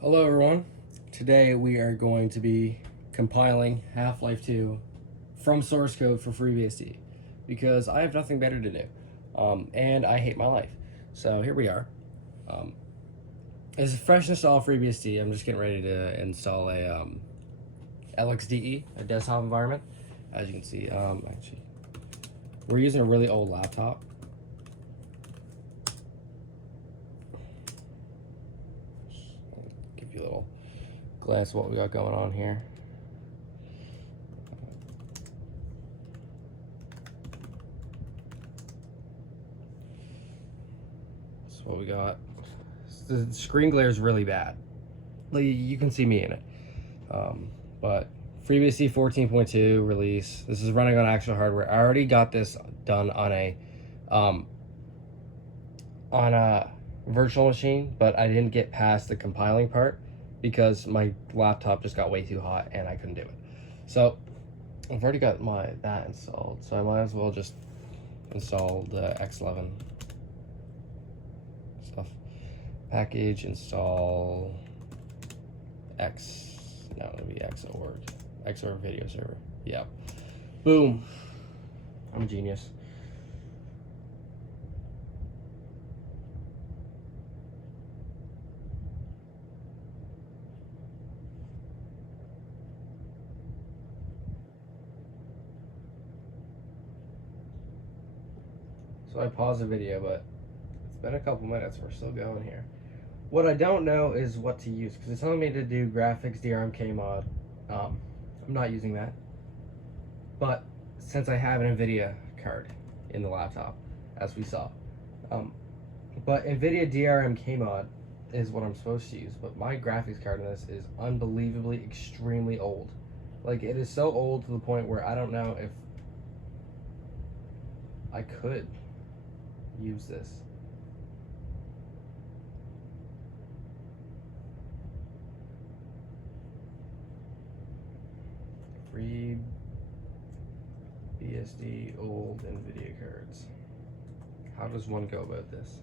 Hello everyone. Today we are going to be compiling Half-Life 2 from source code for FreeBSD because I have nothing better to do and I hate my life. So here we are. As a fresh install FreeBSD, I'm just getting ready to install a LXDE, a desktop environment. As you can see, actually, we're using a really old laptop. Give you a little glance of what we got going on here. That's what we got. The screen glare is really bad. Like, you can see me in it. But FreeBSD 14.2 release. This is running on actual hardware. I already got this done on a virtual machine, but I didn't get past the compiling part because my laptop just got way too hot and I couldn't do it. So I've already got that installed, so I might as well just install the X11 stuff. Package install it'll be xorg video server. Yeah, boom. I'm a genius. So I paused the video, but it's been a couple minutes. We're still going here. What I don't know is what to use because it's telling me to do graphics DRMK mod. I'm not using that, but since I have an NVIDIA card in the laptop, as we saw, but NVIDIA DRMK mod is what I'm supposed to use. But my graphics card in this is unbelievably extremely old. Like, it is so old to the point where I don't know if I could use this. FreeBSD old NVIDIA cards. How does one go about this?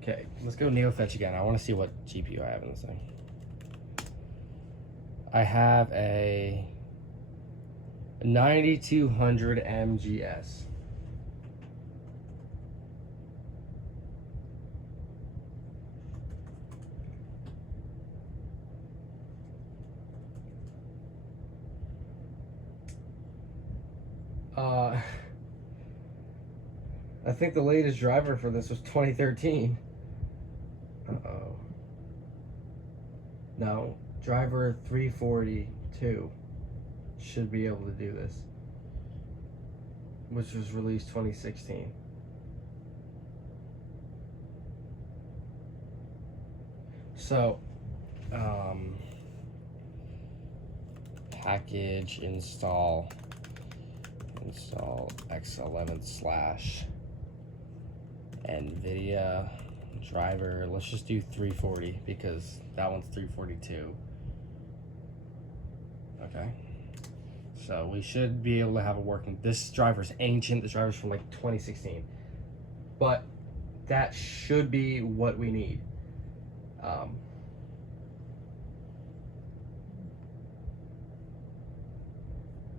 Okay, let's go NeoFetch again. I want to see what GPU I have in this thing. I have a 9200 MGS. I think the latest driver for this was 2013. Uh-oh. No, driver 342 should be able to do this, which was released 2016. So, package install X11 slash NVIDIA driver. Let's just do 340 because that one's 342. Okay, so we should be able to have a working. This driver's ancient. This driver's from like 2016, but that should be what we need.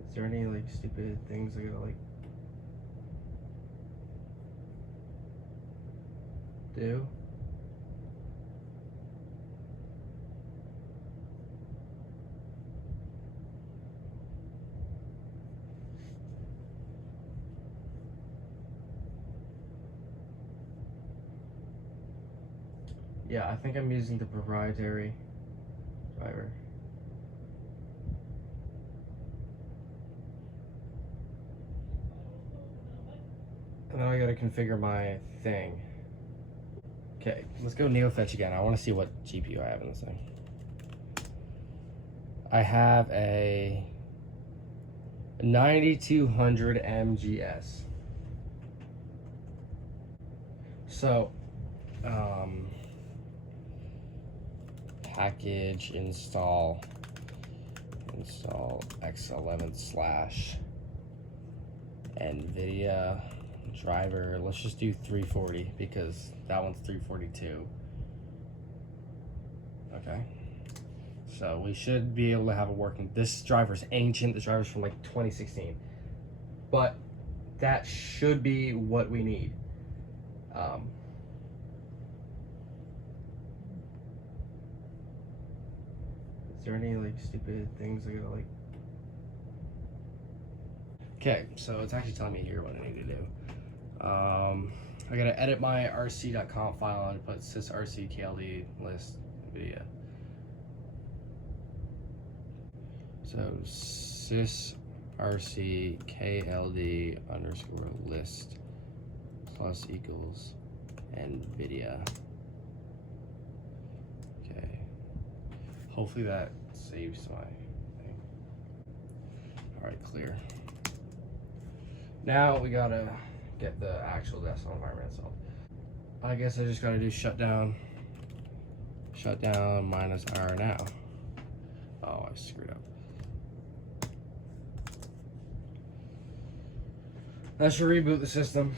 Is there any like stupid things I gotta like do? Yeah, I think I'm using the proprietary driver. And then I gotta configure my thing. Okay, let's go NeoFetch again. I want to see what GPU I have in this thing. I have a 9200 MGS. So, package install X11 slash nvidia driver. Let's just do 340 because that one's 342. Okay, so we should be able to have it working. This driver's ancient. This driver's from like 2016, but that should be what we need. Is there any like stupid things I gotta like? Okay, so it's actually telling me here what I need to do. I gotta edit my rc.conf file and put sysrc kld list nvidia. So sysrc kld underscore list plus equals nvidia. Okay. Hopefully that saves my thing. All right, clear. Now we gotta get the actual desktop environment installed. I guess I just gotta do shutdown minus R now. Oh, I screwed up. That should reboot the system.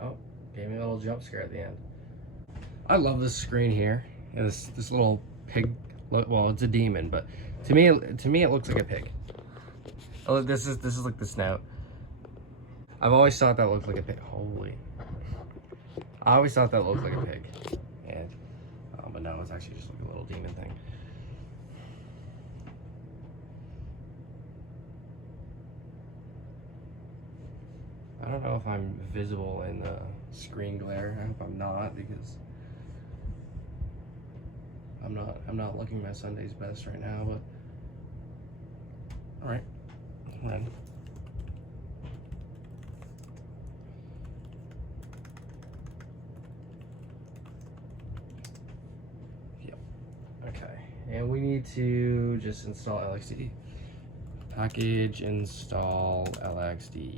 Oh, gave me a little jump scare at the end. I love this screen here, and this little pig. Well, it's a demon, but to me it looks like a pig. Oh, this is like the snout. I've always thought that looked like a pig. Holy! I always thought that looked like a pig, and but no, it's actually just like a little demon thing. I don't know if I'm visible in the screen glare. I hope I'm not, because I'm not looking my Sunday's best right now. But all right, run. Yep. Okay, and we need to just install LXD. Package install lxd-meta.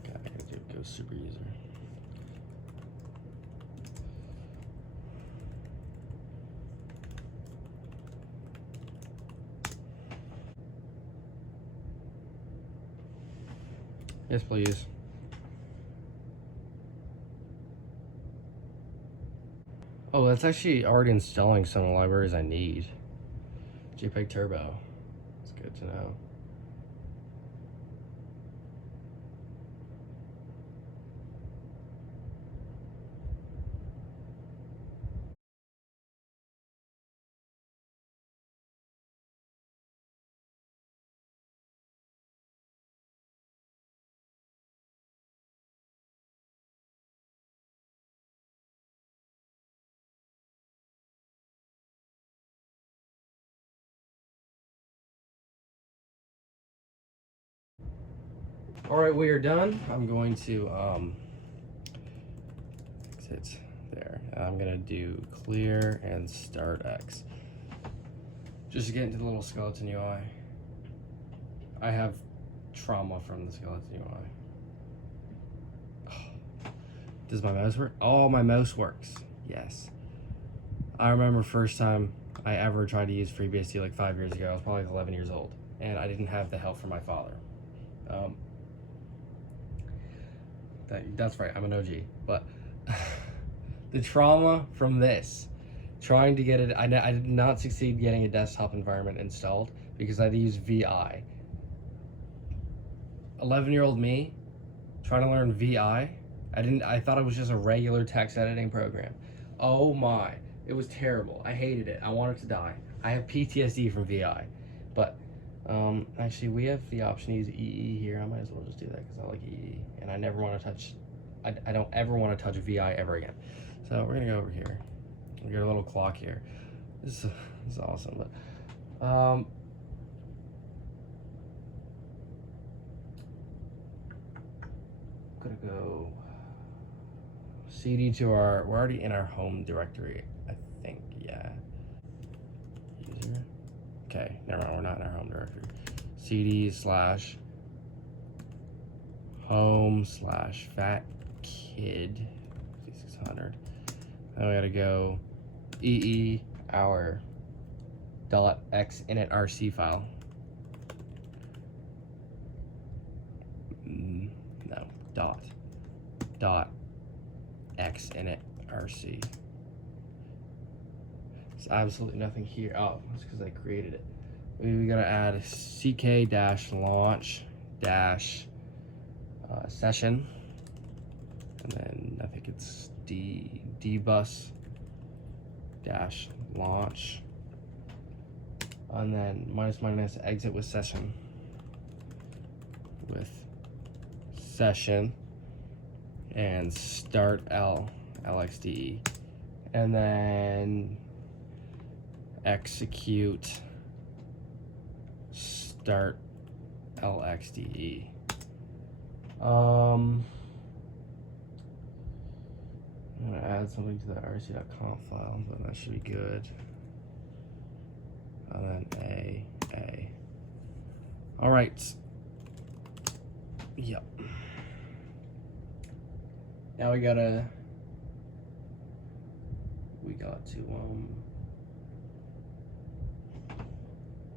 Okay, I gotta do go super user. Yes, please. Oh, that's actually already installing some of the libraries I need. JPEG Turbo. It's good to know. All right, we are done. I'm going to exit there. I'm gonna do clear and start X. Just to get into the little skeleton UI. I have trauma from the skeleton UI. Does my mouse work? Oh, my mouse works. Yes. I remember first time I ever tried to use FreeBSD like 5 years ago. I was probably like 11 years old, and I didn't have the help from my father. That's right, I'm an OG. But the trauma from this, trying to get it, I did not succeed getting a desktop environment installed because I had to use VI. 11-year-old me, trying to learn VI. I thought it was just a regular text editing program. Oh my, it was terrible. I hated it. I wanted to die. I have PTSD from VI. But actually, we have the option to use EE here. I might as well just do that because I like EE, and I never want to touch. I don't ever want to touch VI ever again. So we're gonna go over here. We got a little clock here. This is awesome. But gonna go CD to our. We're already in our home directory, I think. Yeah. User. Okay, never mind, we're not in our home directory. CD / home / fat kid 5600. Then we gotta go EE our .xinitrc file. No, dot xinitrc. There's absolutely nothing here. Oh, that's because I created it. We gotta add ck-launch session, and then I think it's dbus launch, and then minus exit with session and start lxde, and then execute start lxde. I'm gonna add something to the rc.conf file, but that should be good. And then a. All right. Yep. Now we got to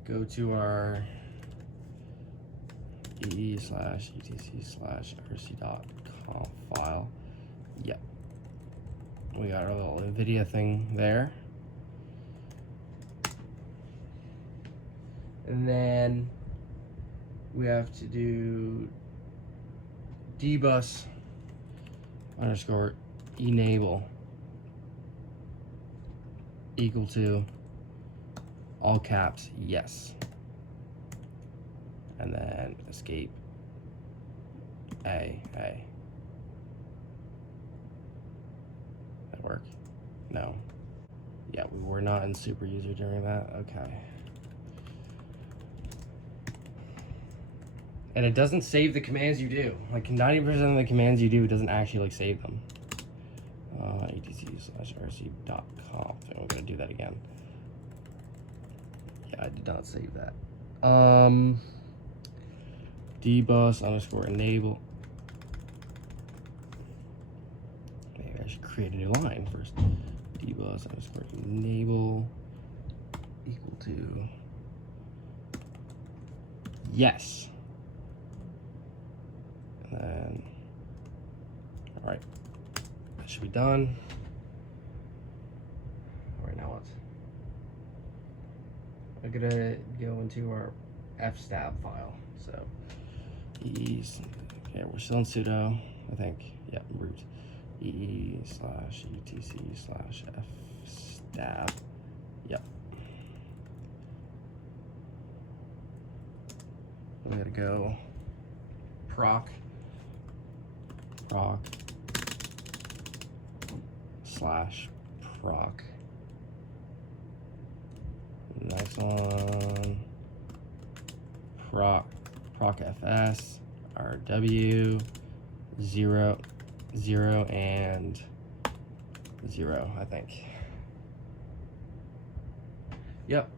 go to our ee/etc/rc.conf file. Yep. We got our little NVIDIA thing there. And then we have to do dbus _ enable equal to all caps yes, and then escape a. That work? No. Yeah, we were not in super user during that. Okay. And it doesn't save the commands you do. Like 90% of the commands you do, it doesn't actually like save them. etc/rc.conf. And we're gonna do that again. Yeah, I did not save that. dbus _ enable. Maybe I should create a new line first. dbus _ enable equal to yes. And then, all right, that should be done. All right, now what? I'm gonna go into our fstab file. So, okay, we're still in sudo, I think. Yeah, root ee/etc/fstab. Yep. We gotta go proc /proc. Next one, proc fs rw 0 and 0, I think. Yep.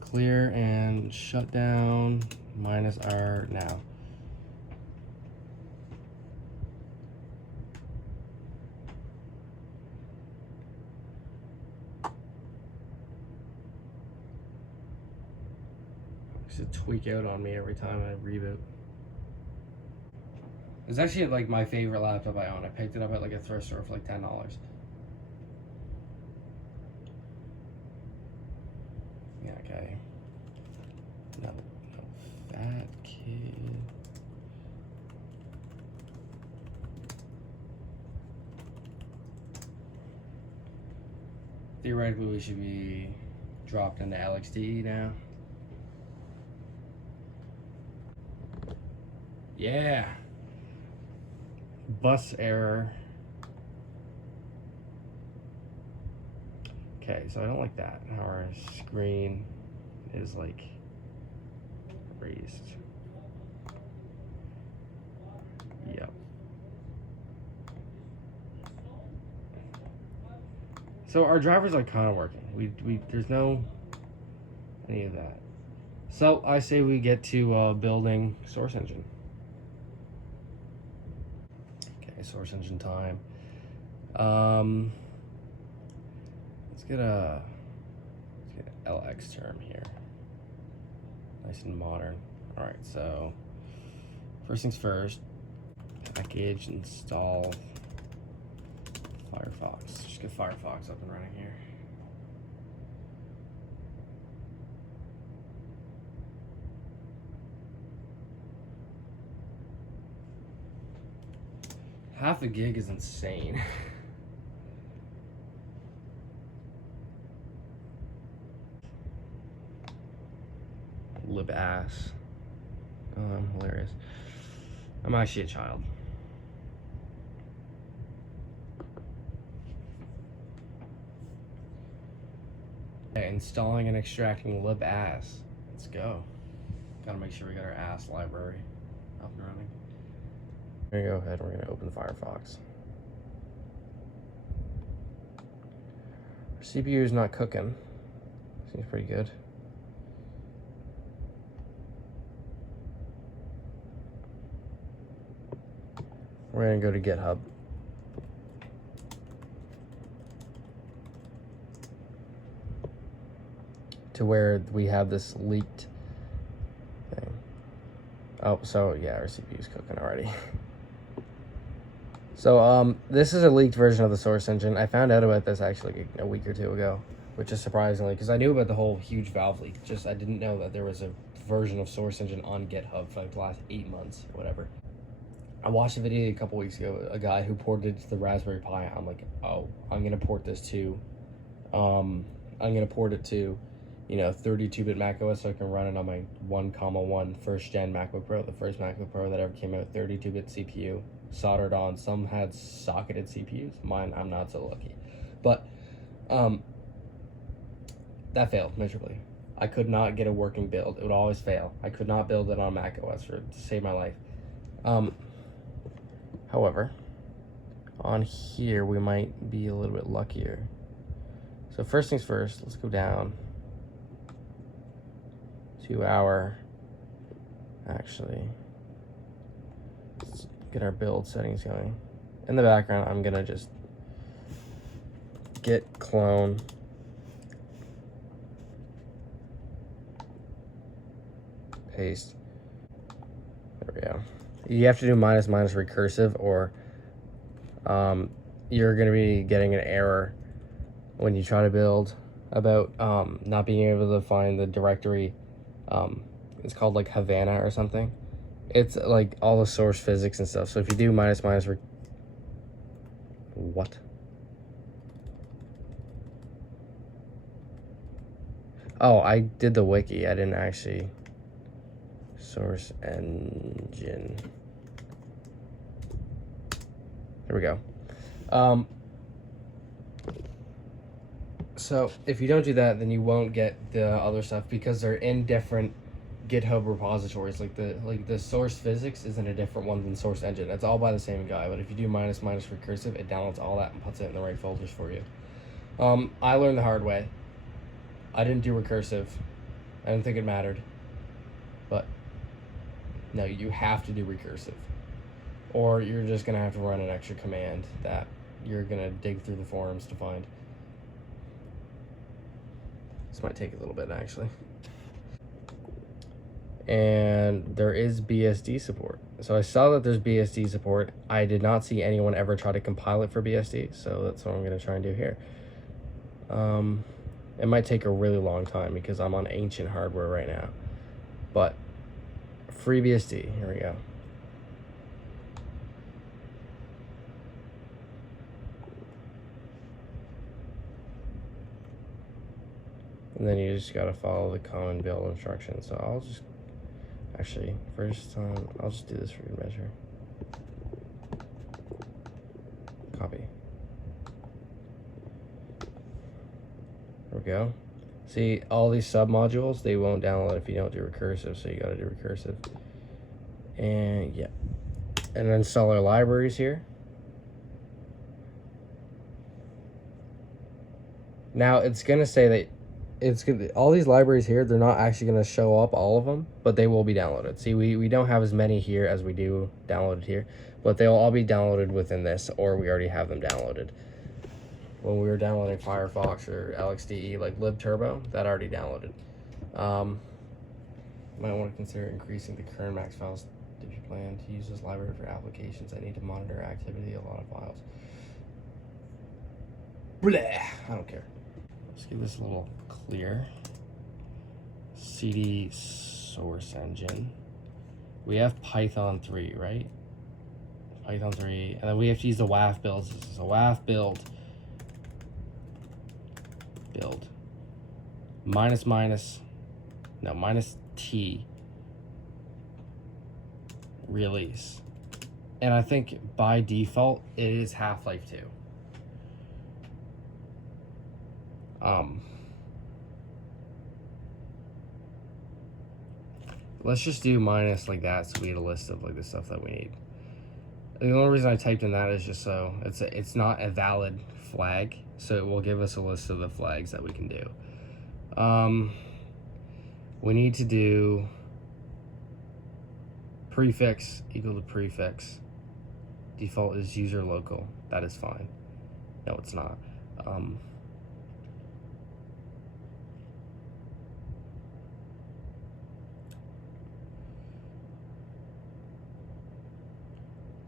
Clear and shut down -r now. It's a tweak out on me every time I reboot. It's actually like my favorite laptop I own. I picked it up at like a thrift store for like $10. Yeah, okay. No, fat kid. Theoretically, we should be dropped into LXD now. Yeah. Bus error. Okay, so I don't like that. How our screen is like raised. Yep. So our drivers are kind of working. We there's no any of that. So I say we get to building source engine. source engine time. Let's get an LX term here. Nice and modern. All right, so first things first, package install Firefox. Just get Firefox up and running here. Half a gig is insane. Lib ass. Oh, I'm hilarious. I'm actually a child. Okay, installing and extracting lib ass. Let's go. Gotta make sure we got our ass library up and running. We're gonna go ahead and we're gonna open Firefox. Our CPU is not cooking. Seems pretty good. We're gonna go to GitHub. To where we have this leaked thing. Oh, so yeah, our CPU's cooking already. So this is a leaked version of the source engine. I found out about this actually like a week or two ago, which is surprisingly, because I knew about the whole huge Valve leak. Just I didn't know that there was a version of source engine on GitHub for like the last 8 months or whatever. I watched a video a couple weeks ago, a guy who ported it to the Raspberry Pi. I'm like, oh, I'm gonna port this to, I'm gonna port it to, you know, 32-bit macOS so I can run it on my 1,1 first gen MacBook Pro, the first MacBook Pro that ever came out, 32-bit CPU, soldered on. Some had socketed CPUs. Mine, I'm not so lucky. But that failed miserably. I could not get a working build. It would always fail. I could not build it on macOS to save my life. However, on here we might be a little bit luckier. So first things first, let's go down to our, actually, let's get our build settings going. In the background, I'm gonna just git clone paste. There we go. You have to do minus recursive, or you're going to be getting an error when you try to build about not being able to find the directory. It's called like Havana or something. It's like all the source physics and stuff. So if you do minus what? Oh, I did the wiki. I didn't actually. Source engine. There we go. So if you don't do that, then you won't get the other stuff because they're in different GitHub repositories. Like the source physics is in a different one than source engine. It's all by the same guy. But if you do minus recursive, it downloads all that and puts it in the right folders for you. I learned the hard way. I didn't do recursive. I didn't think it mattered. But no, you have to do recursive, or you're just gonna have to run an extra command that you're gonna dig through the forums to find. This might take a little bit actually. And there is BSD support. So I saw that there's BSD support. I did not see anyone ever try to compile it for BSD, so that's what I'm gonna try and do here. It might take a really long time because I'm on ancient hardware right now, but FreeBSD, here we go. And then you just gotta follow the common build instructions. So I'll just, actually, first time, I'll just do this for good measure. Copy. There we go. See, all these submodules, they won't download if you don't do recursive, so you gotta do recursive. And yeah. And then install our libraries here. Now it's gonna say that it's gonna, all these libraries here, they're not actually going to show up, all of them, but they will be downloaded. See, we don't have as many here as we do downloaded here, but they'll all be downloaded within this, or we already have them downloaded. When we were downloading Firefox or LXDE, like libturbo, that already downloaded. Might want to consider increasing the current max files if you plan to use this library for applications that need to monitor activity, a lot of files. Blah, I don't care. Let's give this a little clear. CD source engine. We have Python 3, right? Python 3, and then we have to use the WAF builds. This is a WAF build. Minus T release. And I think by default it is Half-Life 2. Let's just do minus like that, so we get a list of like the stuff that we need. And the only reason I typed in that is just so it's not a valid flag, so it will give us a list of the flags that we can do. We need to do prefix equal to prefix. Default is user local. That is fine. No, it's not.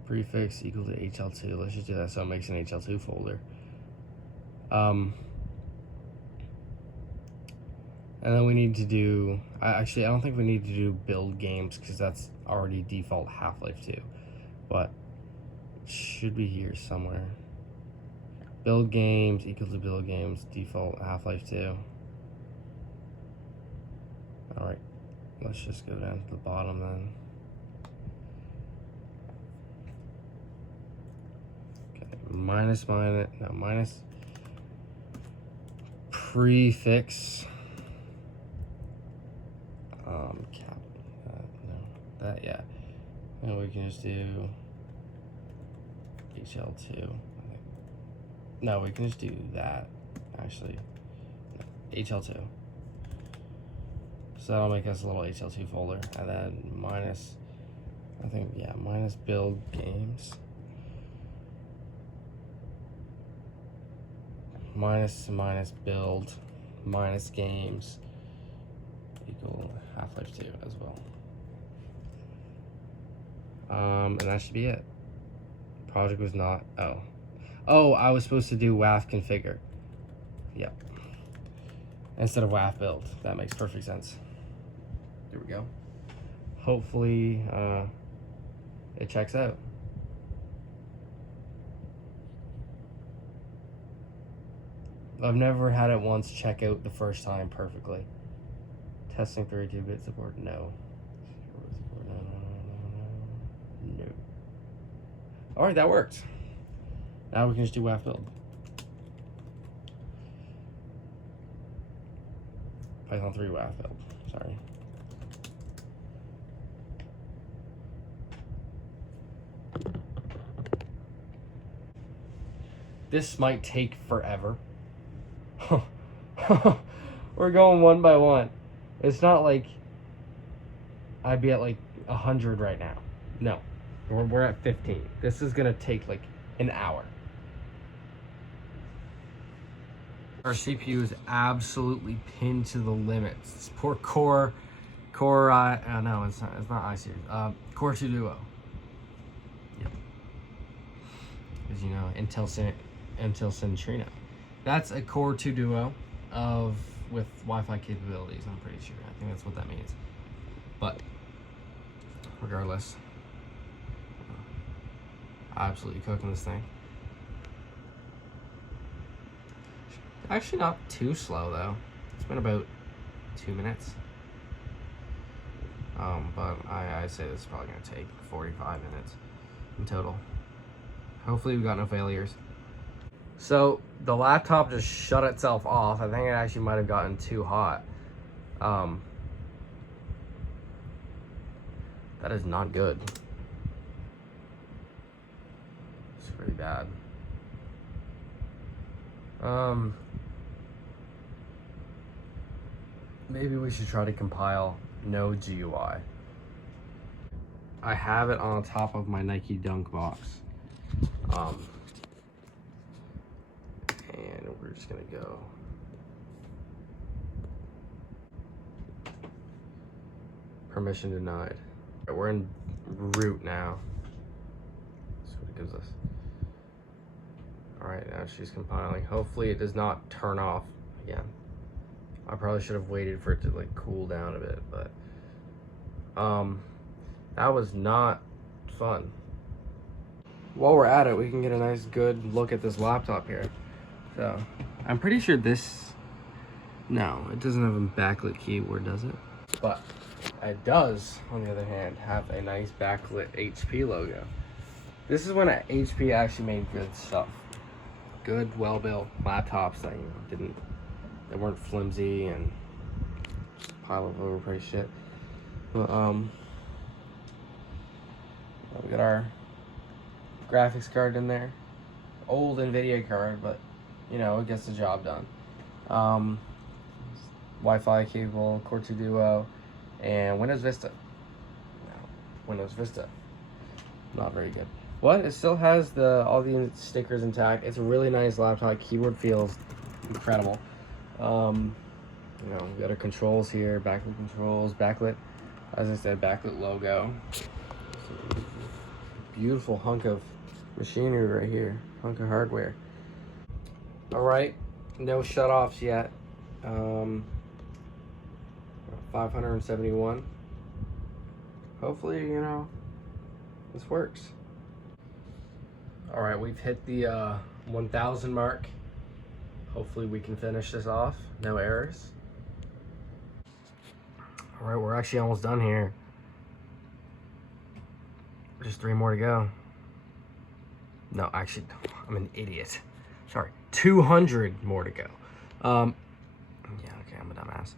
Prefix equal to HL2. Let's just do that so it makes an HL2 folder. And then we need to do, actually I don't think we need to do build games because that's already default Half-Life 2, but it should be here somewhere. Build games equal to build games, default Half-Life 2. Alright, let's just go down to the bottom then. Okay, minus prefix. Yeah, and we can just do HL2. No, we can just do that. Actually, no, HL2. So that'll make us a little HL2 folder, and then minus. I think minus build games. Minus build minus games equal Half-Life 2 as well. And that should be it. Project was not, oh, I was supposed to do WAF configure. Yep. Instead of WAF build. That makes perfect sense. There we go. Hopefully, it checks out. I've never had it once check out the first time perfectly. Testing 32-bit support, no. No. Alright, that worked. Now we can just do WAF build. Python 3 WAF build, sorry. This might take forever. We're going one by one. It's not like I'd be at like 100 right now. No, we're at 15. This is gonna take like an hour. Our CPU is absolutely pinned to the limits. This poor Core no, it's not i-series. Core 2 Duo. Yep. As you know, Intel Centrino. That's a Core 2 Duo with Wi-Fi capabilities, I'm pretty sure. I think that's what that means. But regardless, absolutely cooking this thing. Actually not too slow though. It's been about 2 minutes. But I say this is probably gonna take 45 minutes in total. Hopefully we got no failures. So the laptop just shut itself off. I think it actually might have gotten too hot. That is not good. It's pretty bad. Maybe we should try to compile no GUI. I have it on top of my Nike Dunk box. And we're just gonna go. Permission denied. We're in root now. That's what it gives us. All right, now she's compiling. Hopefully it does not turn off again. I probably should have waited for it to like cool down a bit, but that was not fun. While we're at it, we can get a nice good look at this laptop here. So I'm pretty sure this, no, it doesn't have a backlit keyboard, does it? But it does, on the other hand, have a nice backlit HP logo. This is when HP actually made good stuff. Good, well-built laptops that, you know, they weren't flimsy and just a pile of overpriced shit. But we got our graphics card in there. Old NVIDIA card, but you know, it gets the job done. Wi-Fi cable, Core 2 Duo, and Windows Vista. No, Windows Vista. Not very good. What? It still has all the stickers intact. It's a really nice laptop. Keyboard feels incredible. You know, we got our controls here, backlit controls, backlit, as I said, backlit logo. Beautiful hunk of machinery right here, hunk of hardware. All right, no shutoffs yet. 571. Hopefully, you know, this works. All right, we've hit the 1,000 mark. Hopefully we can finish this off, no errors. All right, we're actually almost done here. Just 3 more to go. No, actually, I'm an idiot. Sorry, 200 more to go. Yeah, okay, I'm a dumbass.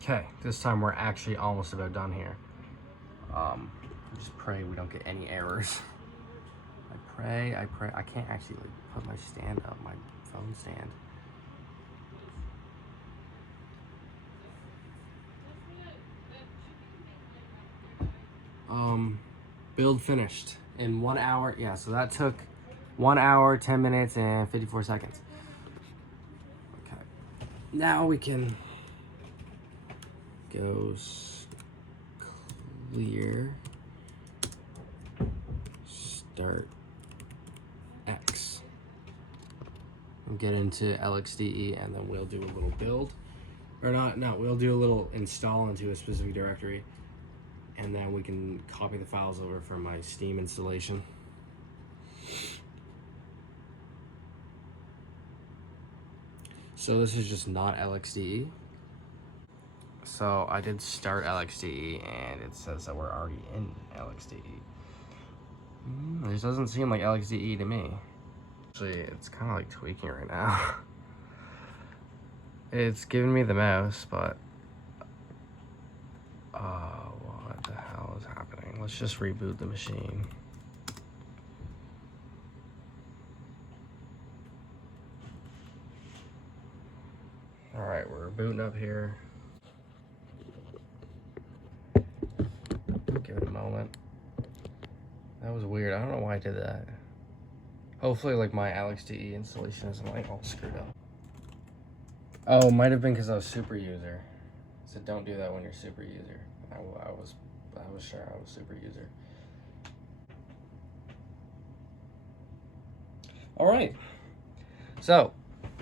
Okay, this time we're actually almost about done here. Just pray we don't get any errors. I pray. I can't actually like put my stand up, my phone stand. Build finished in 1 hour. Yeah, so that took 1 hour, 10 minutes, and 54 seconds. Okay, now we can go clear, start X, and get into LXDE, and then we'll do a little build. Or not, we'll do a little install into a specific directory, and then we can copy the files over from my Steam installation. So this is just not LXDE. So I did start LXDE, and it says that we're already in LXDE. This doesn't seem like LXDE to me. Actually, it's kind of like tweaking right now. It's giving me the mouse, but what the hell is happening? Let's just reboot the machine. All right, we're booting up here. Give it a moment. That was weird. I don't know why I did that. Hopefully, like, my LXDE installation isn't like all screwed up. Oh, it might have been because I was super user. So don't do that when you're super user. I was sure I was super user. All right. So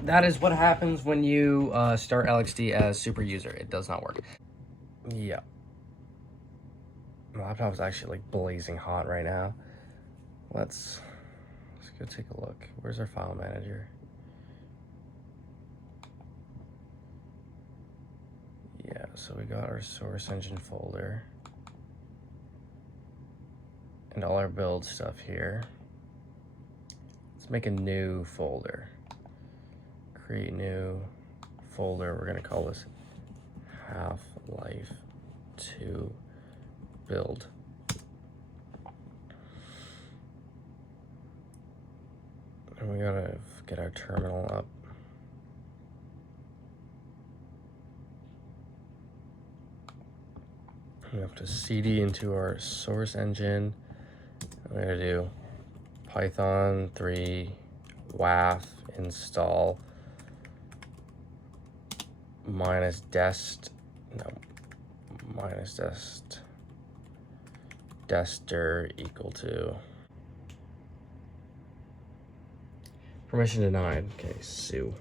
that is what happens when you start LXD as super user. It does not work. Yeah. My laptop is actually like blazing hot right now. Let's go take a look. Where's our file manager? Yeah, so we got our source engine folder and all our build stuff here. Let's make a new folder. Create new folder. We're gonna call this Half-Life 2 build. And we gotta get our terminal up. We have to cd into our source engine. We're gonna do Python 3 waf install minus destdir equal to permission denied. Okay, sue.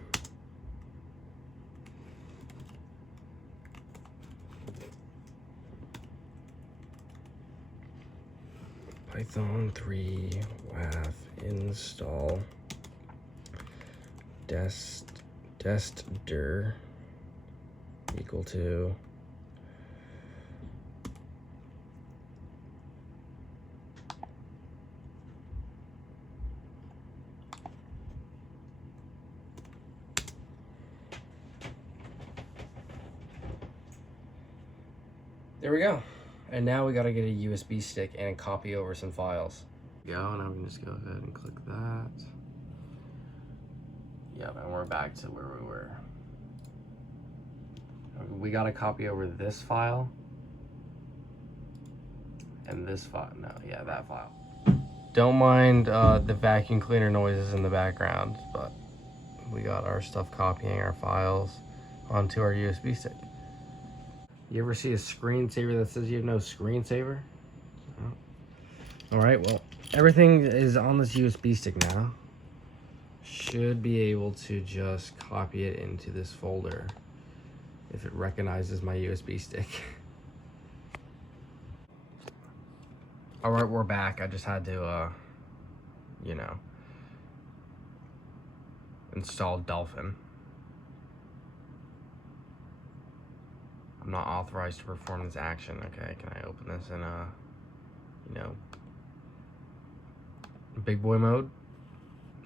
Python 3 waf install destdir equal to there we go. And now we gotta get a USB stick and copy over some files. Now we can just go ahead and click that. Yep, and we're back to where we were. We gotta copy over this file and this file. No, yeah, that file. Don't mind the vacuum cleaner noises in the background, but we got our stuff copying our files onto our USB stick. You ever see a screensaver that says you have no screensaver? Oh. All right, well, everything is on this USB stick now. Should be able to just copy it into this folder if it recognizes my USB stick. All right, we're back. I just had to, you know, install Dolphin. I'm not authorized to perform this action. Okay, can I open this in you know, big boy mode?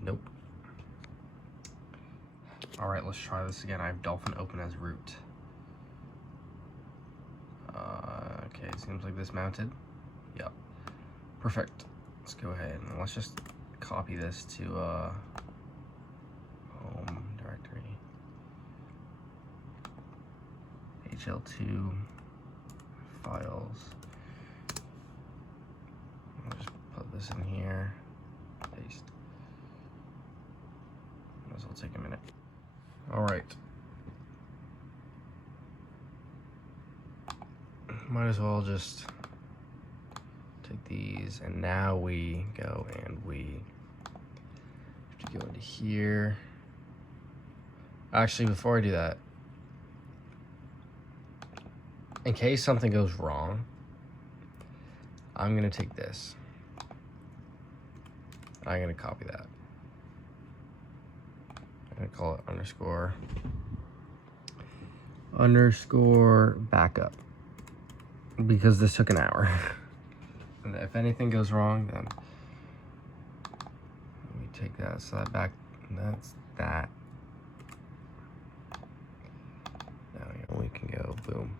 Nope. All right, let's try this again. I have Dolphin open as root. Okay, it seems like this mounted. Yep, perfect. Let's go ahead and let's just copy this to home directory. HL2 files. I'll just put this in here. Paste. This will take a minute. All right. Might as well just take these, and now we go and we have to go into here. Actually, before I do that, in case something goes wrong, I'm gonna take this. I'm gonna copy that. I'm gonna call it underscore backup, because this took an hour. And if anything goes wrong, then we take that. So that's that. Now we can go boom.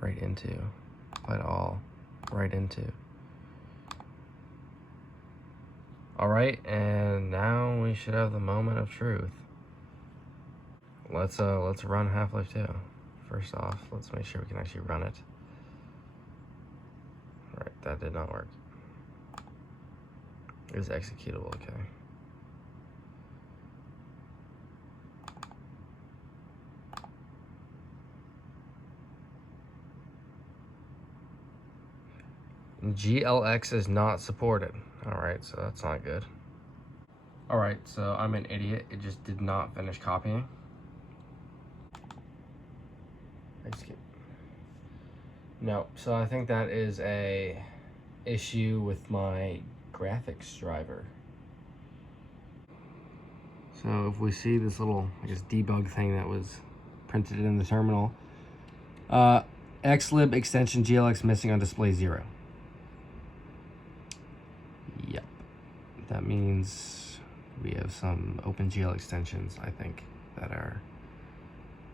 Right into, but all right into. All right, and now we should have the moment of truth. Let's run Half-Life 2. First off, let's make sure we can actually run it. All right, that did not work. It was executable, okay. GLX is not supported. All right, so that's not good. All right, so I'm an idiot. It just did not finish copying. No, so I think that is a issue with my graphics driver. So if we see this little, I guess, debug thing that was printed in the terminal, xlib extension GLX missing on display 0. Yep, that means we have some OpenGL extensions, I think, that are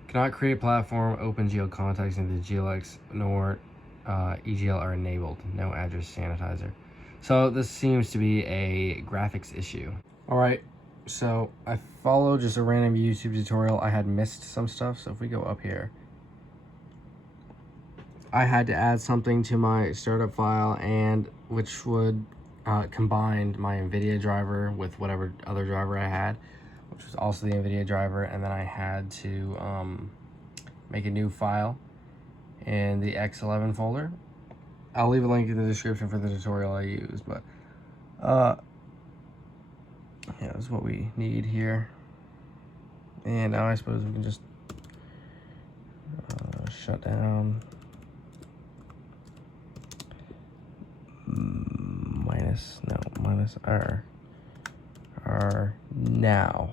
cannot create platform OpenGL contacts into GLX nor EGL are enabled. No address sanitizer. So this seems to be a graphics issue. All right, So I followed just a random YouTube tutorial. I had missed some stuff, so if we go up here, I had to add something to my startup file, and which would combine my NVIDIA driver with whatever other driver I had, which was also the NVIDIA driver, and then I had to make a new file in the X11 folder. I'll leave a link in the description for the tutorial I used, but yeah, that's what we need here. And now I suppose we can just shut down minus R now.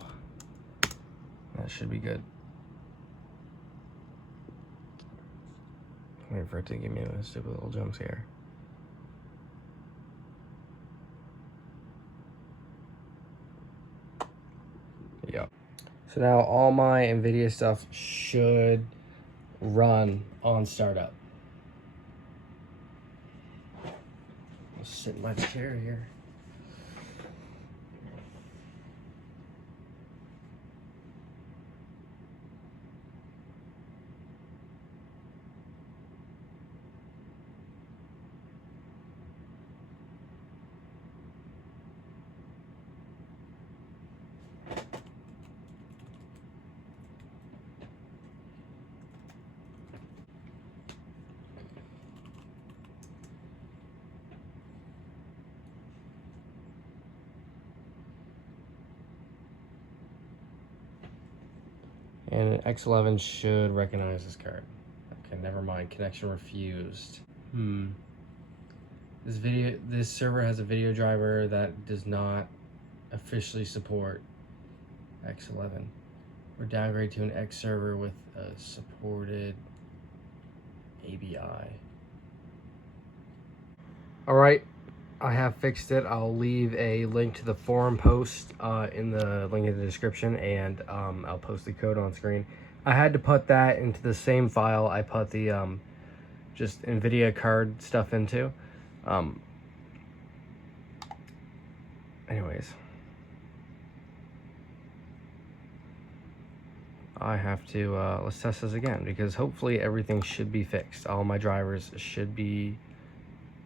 That should be good. Wait for it to give me those stupid little jumps here. Yep. So now all my NVIDIA stuff should run on startup. I'll sit in my chair here. And an X11 should recognize this card. Okay, never mind. Connection refused. This server has a video driver that does not officially support X11. We're downgraded to an X server with a supported ABI. All right, I have fixed it. I'll leave a link to the forum post in the link in the description, and I'll post the code on screen. I had to put that into the same file I put the just NVIDIA card stuff into. Anyways, I have to let's test this again, because hopefully everything should be fixed. All my drivers should be.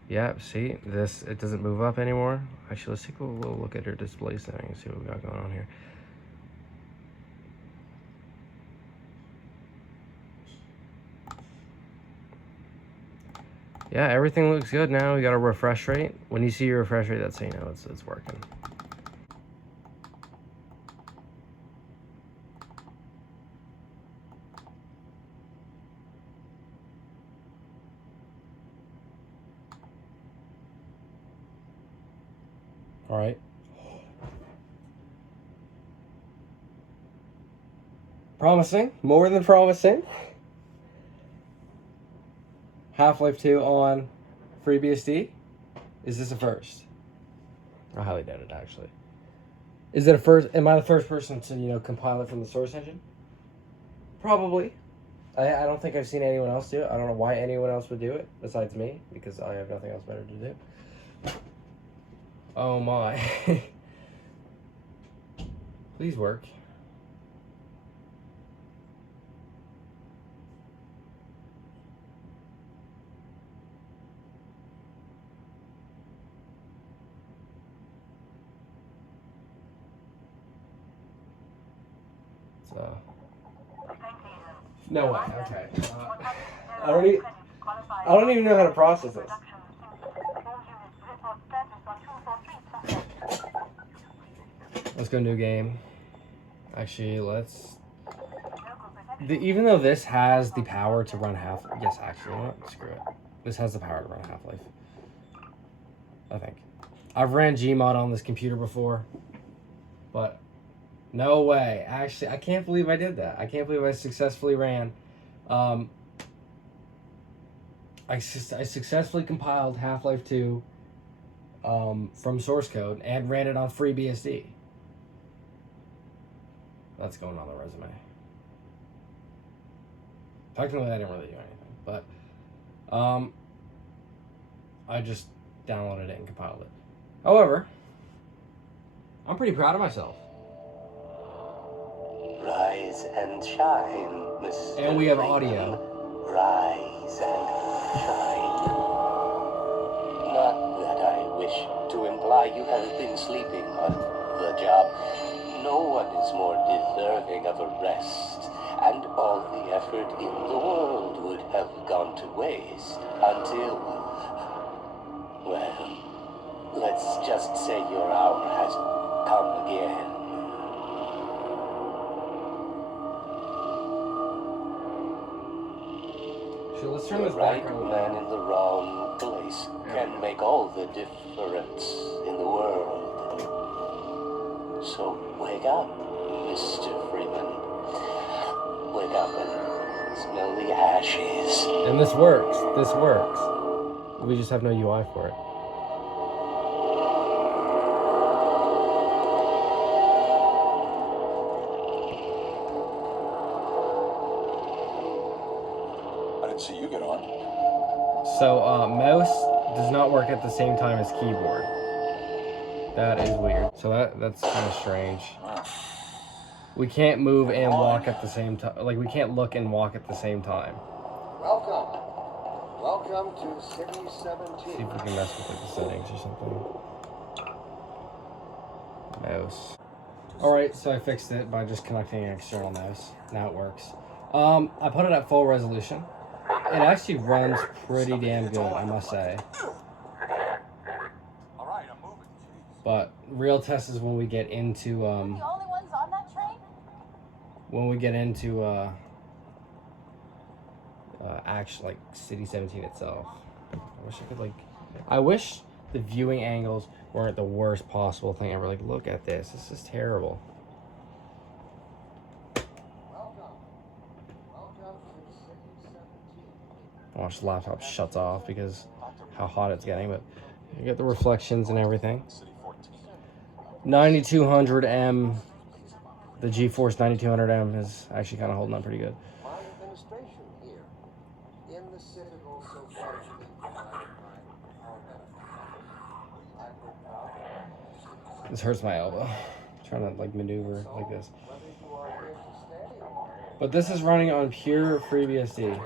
Yeah, see, this, it doesn't move up anymore. Actually, let's take a little look at our display settings, see what we got going on here. Yeah, everything looks good now. We got a refresh rate. When you see your refresh rate, that's how you know it's working. All right. Promising, more than promising. Half-Life 2 on FreeBSD. Is this a first? I highly doubt it, actually. Is it a first? Am I the first person to, compile it from the source engine? Probably. I don't think I've seen anyone else do it. I don't know why anyone else would do it besides me, because I have nothing else better to do. Oh my. Please work. So. No way. Okay. I don't even know how to process this. Let's go new game. Actually, let's. Even though this has the power to run yes, actually, you know what? Screw it. This has the power to run Half-Life. I think. I've ran Gmod on this computer before, but no way. Actually, I can't believe I did that. I can't believe I successfully ran. I successfully compiled Half-Life 2 from source code and ran it on FreeBSD. That's going on the resume. Technically, I didn't really do anything, but I just downloaded it and compiled it. However, I'm pretty proud of myself. Rise and shine, Mr. And we have Freeman. audio. Rise and shine. Not that I wish to imply you have been sleeping on the job. No one is more deserving of a rest, and all the effort in the world would have gone to waste until, well, let's just say your hour has come again. So let's turn The this right back on. man in the wrong place can make all the difference in the world. So wake up, Mr. Freeman. Wake up and smell the ashes. And this works. This works. We just have no UI for it. I didn't see you get on. So, mouse does not work at the same time as keyboard. That is weird. So that's kind of strange. We can't move and walk at the same time. Like, we can't look and walk at the same time. Welcome. Welcome to City 17. See if we can mess with like the settings or something. Mouse. Alright, so I fixed it by just connecting an external mouse. Now it works. I put it at full resolution. It actually runs pretty damn good, I must say. All right, I'm moving. But real test is when we get into The only ones on that train? when we get into actually like City 17 itself. I wish the viewing angles weren't the worst possible thing ever. Like, look at this. This is terrible. Welcome. Welcome to City 17. Watch the laptop shuts off because how hot it's getting, but you get the reflections and everything. 9200M, the GeForce 9200M is actually kind of holding up pretty good. My administration here in the Citadel so far as we can our benefit. This hurts my elbow. Trying to like maneuver like this. Whether you are here to stay or But this is running on pure FreeBSD.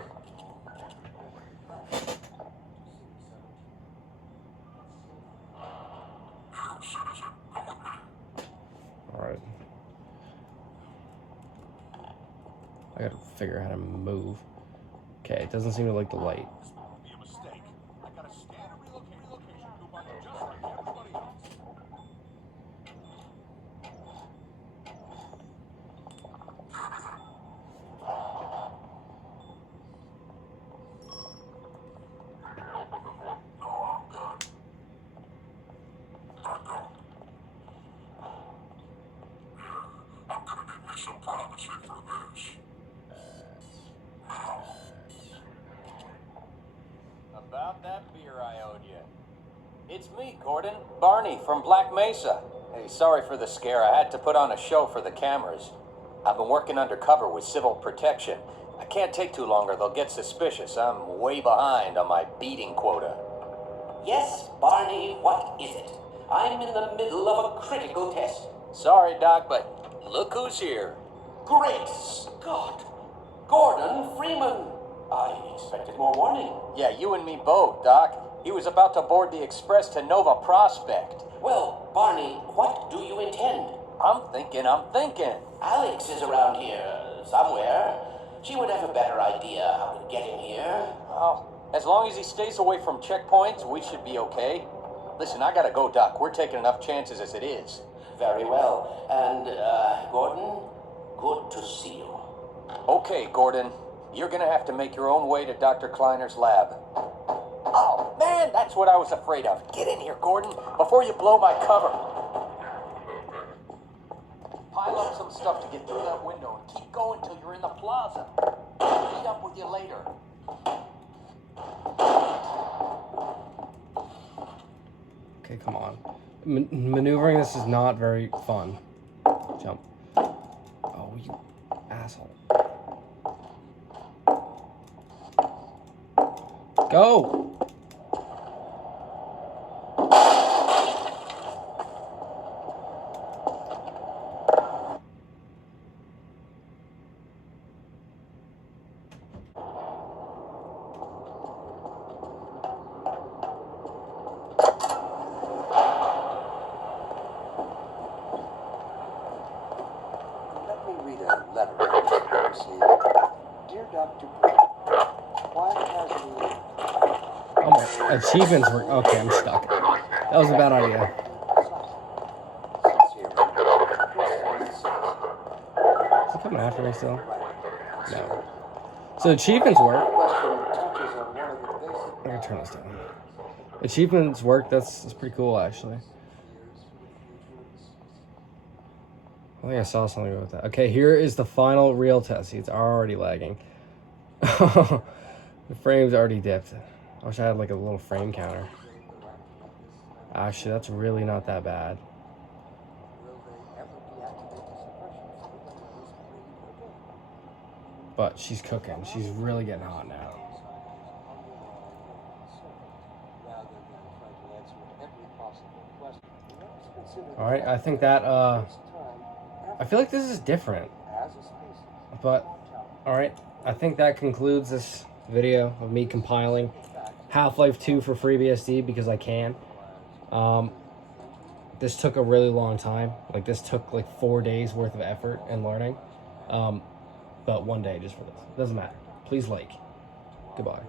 Alright. I gotta figure out how to move. Okay, it doesn't seem to like the light. This won't be a mistake. I got a standard relocation coupon just like everybody else. About that beer I owed you. It's me, Gordon. Barney from Black Mesa. Hey, sorry for the scare. I had to put on a show for the cameras. I've been working undercover with civil protection. I can't take too long or they'll get suspicious. I'm way behind on my beating quota. Yes, Barney, what is it? I'm in the middle of a critical test. Sorry, Doc, but look who's here. Great Scott! Gordon Freeman! I expected more warning. Yeah, you and me both, Doc. He was about to board the express to Nova Prospect. Well, Barney, what do you intend? I'm thinking. Alex is around here somewhere. She would have a better idea how to get him here. Oh, as long as he stays away from checkpoints, we should be okay. Listen, I gotta go, Doc. We're taking enough chances as it is. Very well. And, Gordon, good to see you. Okay, Gordon. You're gonna have to make your own way to Dr. Kleiner's lab. Oh, man, that's what I was afraid of. Get in here, Gordon, before you blow my cover. Pile up some stuff to get through that window and keep going till you're in the plaza. Meet up with you later. Okay, come on. Maneuvering this is not very fun. Jump. Oh, you asshole. Go! Dear Dr. Why has the Oh my, achievements were, okay, I'm stuck. That was a bad idea. Is he coming after me still? No. So achievements work. I gotta turn this down. Achievements work, that's pretty cool actually. I think I saw something about that. Okay, here is the final real test. See, it's already lagging. The frame's already dipped. I wish I had like a little frame counter. Actually, that's really not that bad. But she's cooking. She's really getting hot now. Alright, I think that, I feel like this is different. But, alright, I think that concludes this video of me compiling Half-Life 2 for FreeBSD because I can. This took a really long time. Like, this took like 4 days worth of effort and learning. But 1 day just for this. Doesn't matter. Please like. Goodbye.